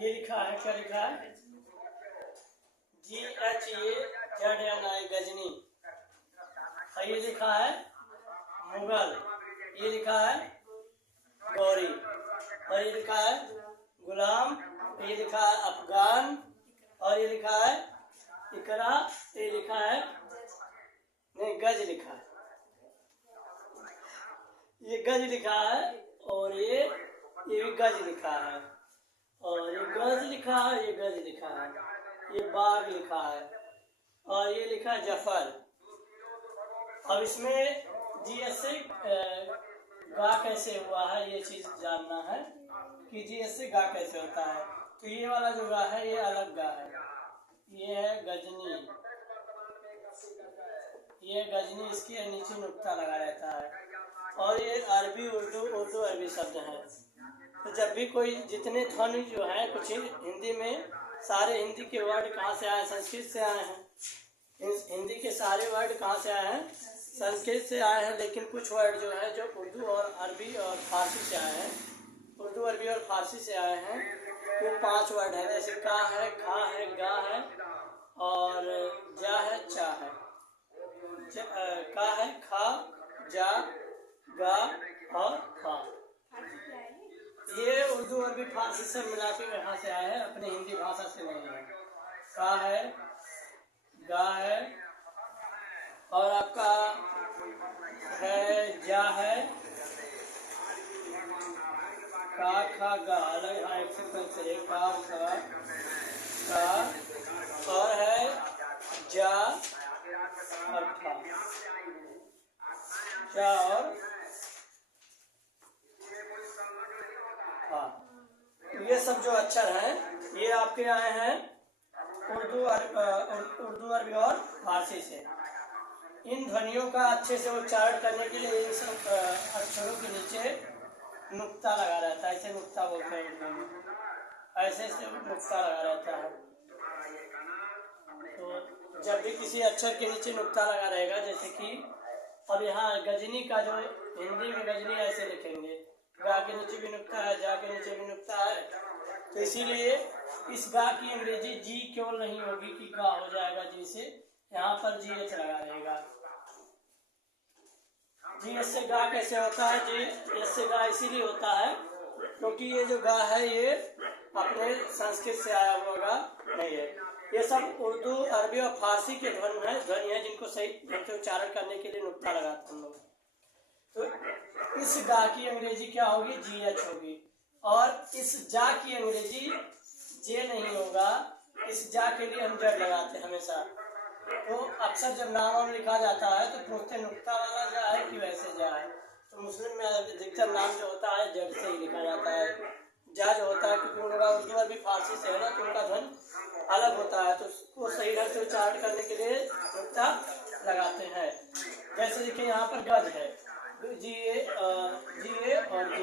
ये लिखा है, क्या लिखा है? GHAZNI गजनी। और ये लिखा है मुगल। ये लिखा है गौरी। और ये लिखा है गुलाम। ये लिखा है अफगान। और ये लिखा है इकरा। ये लिखा है नहीं, गज लिखा है, ये गज लिखा है। और ये भी गज लिखा है। और ये गज लिखा है, ये गज लिखा है। ये बाग लिखा है। और ये लिखा है जफर। अब इसमें GS से गा कैसे हुआ है ये चीज जानना है कि GS से गा कैसे होता है। तो ये वाला जो गा है ये अलग गा है, ये है गजनी। ये गजनी, इसके नीचे नुक्ता लगा रहता है। और ये अरबी उर्दू अरबी शब्द हैं। तो जब भी कोई जितने ध्वनि जो है कुछ हिंदी में, सारे हिंदी के वर्ड कहाँ से आए? संस्कृत से आए हैं। हिंदी के सारे वर्ड कहाँ से आए हैं? संस्कृत से आए हैं। लेकिन कुछ वर्ड जो है जो उर्दू और अरबी और फारसी से आए हैं, उर्दू अरबी और फारसी से आए हैं, वो 5 वर्ड है। जैसे का है, खा है, गा है और जा है, चा है। का है, खा, जा, गा और खा। ये उर्दू अरबी फारसी से मिला के यहाँ से आए हैं, अपने हिंदी भाषा से नहीं है। का है, गा है और आपका है, जा है, का, खा, गा अलग। हाँ, एक सेकंड से का, खा, का और है जा और खा। जा और हाँ, ये सब जो अक्षर हैं ये आपके आए हैं उर्दू अरबी और फारसी से। इन ध्वनियों का अच्छे से उच्चारण करने के लिए इन सब अक्षरों के नीचे नुक्ता लगा रहता है। इसे नुक्ता बोलते हैं उर्दू में। ऐसे से नुक्ता लगा रहता है। तो जब भी किसी अक्षर के नीचे नुक्ता लगा रहेगा, जैसे कि अब यहाँ गजनी का जो हिंदी में गजनी ऐसे लिखेंगे, गा के नीचे भी नुक्ता है, जा के नीचे भी नुक्ता है। तो इसीलिए इस गा की अंग्रेजी जी क्यों नहीं होगी कि गा हो जाएगा जी से, यहाँ पर GH लगा रहेगा। GH से गा कैसे होता है? GH से गा इसीलिए होता है क्योंकि ये जो गा है ये अपने संस्कृत से आया हुआ गा नहीं है। ये सब उर्दू अरबी और फारसी के ध्वनि है जिनको सही ढंग से उच्चारण करने के लिए नुक्ता लगाते हैं लोग। तो इस गा की अंग्रेजी क्या होगी? GH होगी। और इस जा की अंग्रेजी जे नहीं होगा। इस जा के लिए हम जड़ लगाते हैं हमेशा। तो अक्सर जब नाम लिखा जाता है तो पूछते नुक्ता वाला जा है कि वैसे जा है। तो मुस्लिम में अधिकतर नाम जो होता है जड़ से ही लिखा जाता है। जा जो होता है क्योंकि उनका उर्दू अरबी फारसी से है ना, तो उनका ध्वनि अलग होता है, तो उसको सही ढंग से उच्चारण करने के लिए नुक्ता लगाते हैं। जैसे देखिए यहाँ पर गज है, GA और G।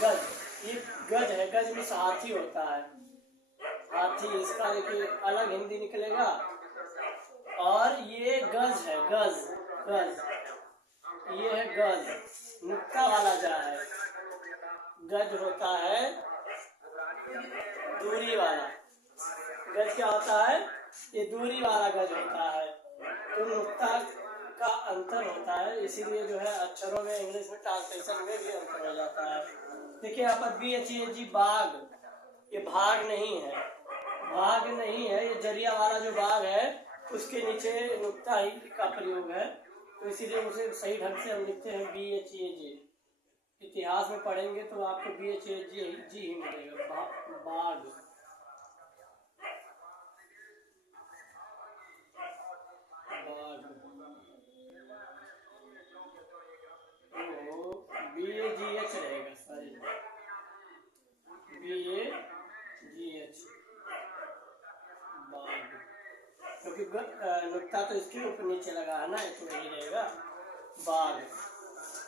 गज, ये गज है। गज में हाथी होता है, हाथी। इसका देखिए अलग हिंदी निकलेगा। और ये गज है, गज, गज, ये है गज, नुक्ता वाला जा है। गज होता है दूरी वाला। गज क्या होता है? ये दूरी वाला गज होता है। तो नुक्ता का अंतर होता है, इसीलिए जो है अक्षरों में इंग्लिश में ट्रांसलेशन में भी अंतर हो जाता है। देखिए यहाँ पर BHAG बाग, ये भाग नहीं है, भाग नहीं है, ये जरिया वाला जो बाग है उसके नीचे नुक्ता ही का प्रयोग है। तो इसीलिए उसे सही ढंग से हम लिखते हैं BHAG। इतिहास में पढ़ेंगे तो आपको BHAG ही मिलेगा, बाग। BAGH रहेगा, सॉरी, BAGH बाग, क्योंकि नुक्ता तो इसके ऊपर नीचे लगा है ना, तो यही रहेगा बाग।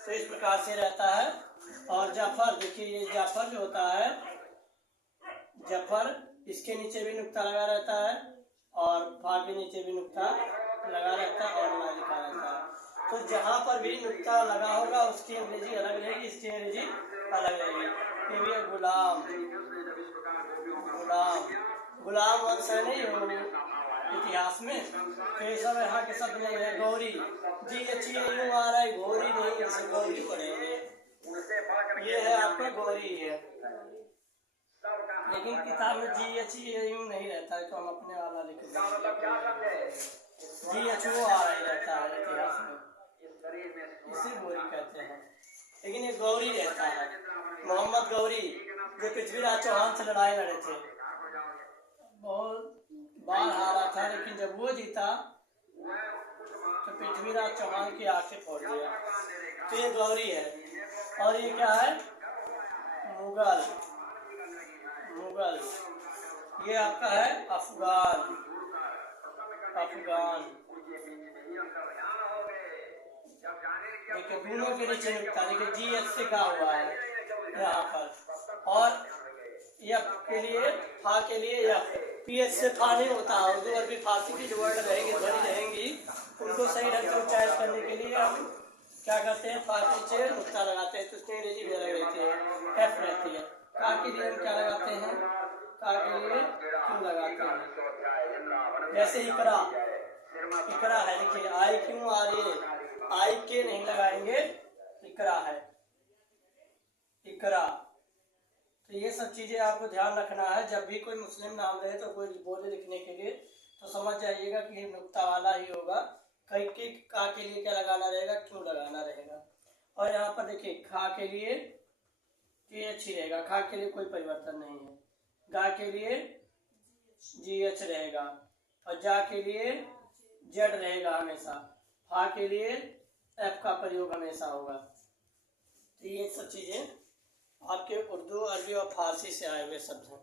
तो इस प्रकार से रहता है। और जाफर, देखिए ये जाफर जो होता है, जाफर, इसके नीचे भी नुक्ता लगा रहता है और फा के नीचे भी नुक्ता लगा रहता है और ना लिखा रहता है। तो जहाँ पर भी नुक्ता लगा होगा उसकी अंग्रेजी अलग रहेगी, इसकी अंग्रेजी अलग रहेगी। ये भी है गुलाम, गुलाम, गुलाम वंश है नहीं हो इतिहास में, तो ये सब यहाँ के शब्द नहीं है। गौरी, जी अच्छी यूँ आ रहा है, गौरी नहीं, इसे गौरी पढ़ेंगे। ये है आपका गौरी है, लेकिन किताब में जी अच्छी यूँ नहीं रहता है, तो हम अपने वाला लिख देंगे। जी अच्छो आ रहा रहता है इतिहास में, इसे गौरी कहते हैं, लेकिन ये गौरी रहता है। मोहम्मद गौरी जो पृथ्वीराज चौहान से लड़ाई लड़े थे, बहुत बार हारा था, लेकिन जब वो जीता तो पृथ्वीराज चौहान की आंखें फोड़ दिया। तो ये गौरी है। और ये क्या है? मुगल, मुगल, ये आपका है अफगान, अफगान। देखिए दोनों के नीचे निकटा, देखिए जी एच से कहा हुआ है यहाँ पर, और यफ के लिए, फा के लिए यफ, पी एच से फा नहीं होता है। उर्दू अरबी फारसी की जो वर्ड रहेंगे, ध्वनि रहेंगी, उनको सही ढंग से उच्चारित करने के लिए हम क्या करते हैं, फा के नीचे नुक्ता लगाते हैं, तो उसकी अंग्रेजी भी अलग रहती है, एफ रहती है। का के लिए हम क्या लगाते हैं, का के लिए क्यों लगाते हैं, जैसे इकरा, इकरा है, देखिए आई क्यों आ रही है, आई के नहीं लगाएंगे, इकरा है, इकरा। तो ये सब चीजें आपको ध्यान रखना है, जब भी कोई मुस्लिम नाम रहे तो कोई बोले लिखने के लिए, तो समझ जाइएगा कि ये नुक्ता वाला ही होगा। कई के का के लिए क्या लगाना रहेगा, क्यों लगाना रहेगा। और यहाँ पर देखिए खा के लिए के अच्छी रहेगा, खा के लिए कोई परिवर्तन नहीं है। गा के लिए जी एच रहेगा, और जा के लिए जेड रहेगा हमेशा। फा के लिए एफ का प्रयोग हमेशा होगा। तो ये सब चीजें आपके उर्दू, अरबी और फारसी से आए हुए शब्द हैं।